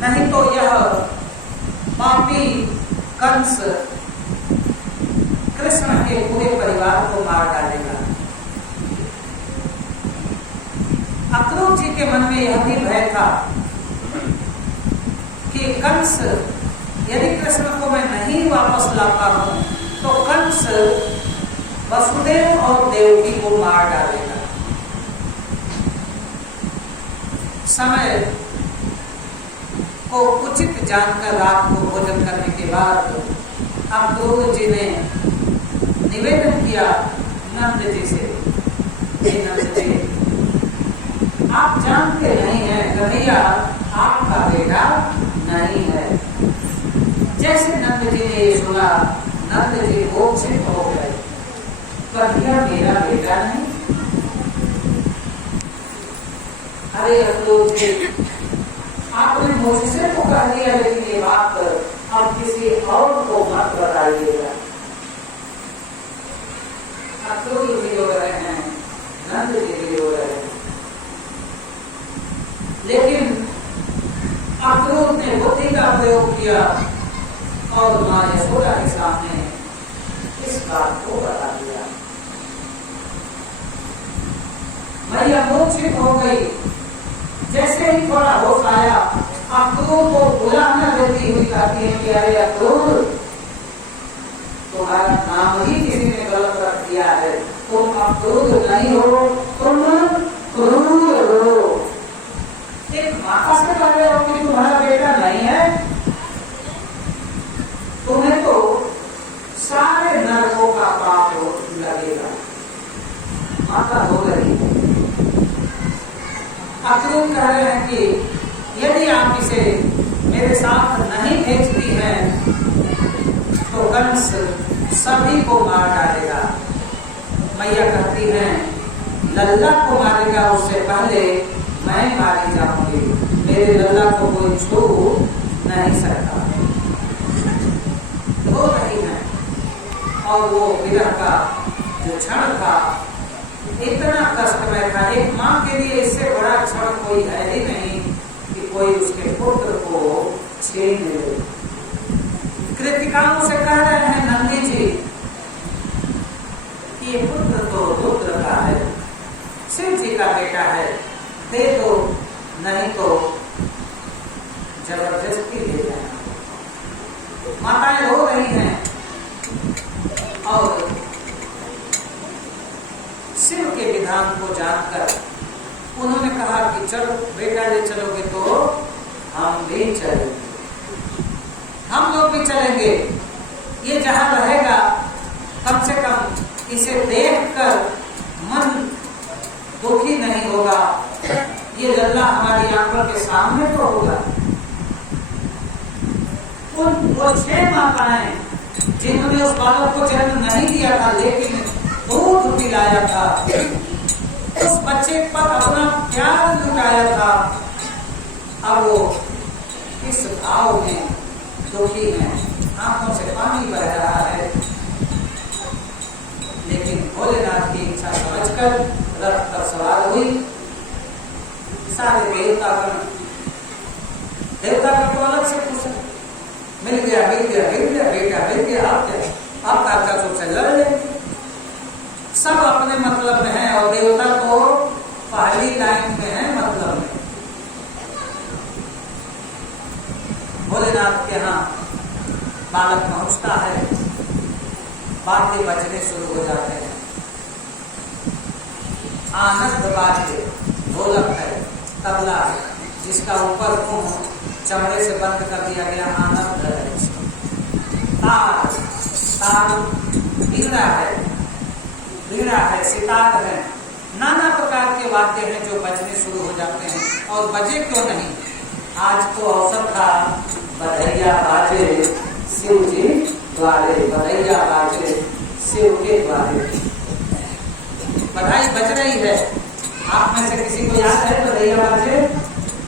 नहीं तो यह पापी कंस कृष्ण के पूरे परिवार को मार डालेगा। अक्रूर जी के मन में यह भी भय था कि कंस यदि कृष्ण को मैं नहीं वापस लाता हूं तो कंस वसुदेव और देवकी को मार डालेगा। समय को उचित जानकर रात को भोजन करने के बाद अक्रूर जी ने निवेदन किया नंद जी से, नंद जी आप जानते नहीं हैं कन्हैया आपका बेटा नहीं है। जैसे नंद जी ने ये सुना नंद जी मूर्छित हो गए, कन्हैया मेरा बेटा नहीं। अरे अक्रूर जी आपने मुझसे तो कह दिया, लेकिन ये बात अब किसी और को मत बताइएगा। अक्रूर भी रो रहे हैं, नंद जी भी रो रहे हैं, लेकिन अक्रूर ने बुद्धि का प्रयोग किया और मां यशोदा के सामने इस बात को बता दिया। मैया मूर्छित हो गई। जैसे ही थोड़ा होश आया अक्रूर को बुलाना देती हुई कहती है कि अरे अक्रूर तुम्हारा नाम ही किसी ने गलत रख दिया है, तुम अक्रूर नहीं हो, तुम क्रूर हो। एक माता से कह रहे हो कि तुम्हारा बेटा नहीं है, तुम्हें तो सारे नरकों का पाप लगेगा। माता हो गई। अक्रूर कह रहे हैं कि यदि आप इसे मेरे साथ नहीं भेजती हैं तो कंस सभी को मार डालेगा। मैया कहती हैं लल्ला को मारेगा उससे पहले मैं मारी जाऊंगी, मेरे लल्ला को कोई छू नहीं सकता। रो रही है और वो विरह का जो क्षण था इतना कष्टमय था। एक माँ के लिए इससे बड़ा क्षण कोई है ही नहीं कि कोई उसके पुत्र को छीन ले। कृतिकाओं से कह रहे हैं नंदी जी कि ये पुत्र तो रुद्र का है, शिव जी का बेटा है, दे दो, नहीं तो जबरदस्ती ले जाना। माताएं रो रही हैं और शिव के विधान को जानकर उन्होंने कहा कि चलो बेटा ले चलोगे तो हम भी चलेंगे, हम लोग भी चलेंगे। ये जहां रहेगा कम से कम इसे देखकर मन दुखी नहीं होगा, ये लल्ला हमारी आंखों के सामने तो होगा। वो 6 माताएं जिन्होंने उस बालक को जन्म नहीं दिया था लेकिन दूध पिलाया था, उस बच्चे पर अपना प्यार लुटाया था, अब वो इस भाव में दुखी है, आंखों से पानी बह रहा है। लेकिन भोलेनाथ की इच्छा समझकर रथ पर सवार हुई। सारे देवतागण को अलग से पूछा, मिल गया बेटा मिल गया, आप तारका चौक से लड़ लेंगे। सब अपने मतलब में है और देवता तो पहली लाइन में है मतलब में। भोलेनाथ के यहाँ बालक पहुंचता है, बातें बजने शुरू हो जाते हैं। आनंद बाजे, ढोलक है, तबला है, जिसका ऊपर मुंह चमड़े से बंद कर दिया गया, आनंद है। ताल वीणा है, सितार है, नाना प्रकार के वाद्य हैं जो बजने शुरू हो जाते हैं। और बजे क्यों नहीं, आज तो अवसर था बधैया बाजे शिव जी द्वारे, बधैया बाजे शिव के द्वारे। बधाई बज रही है। आप में से किसी को याद है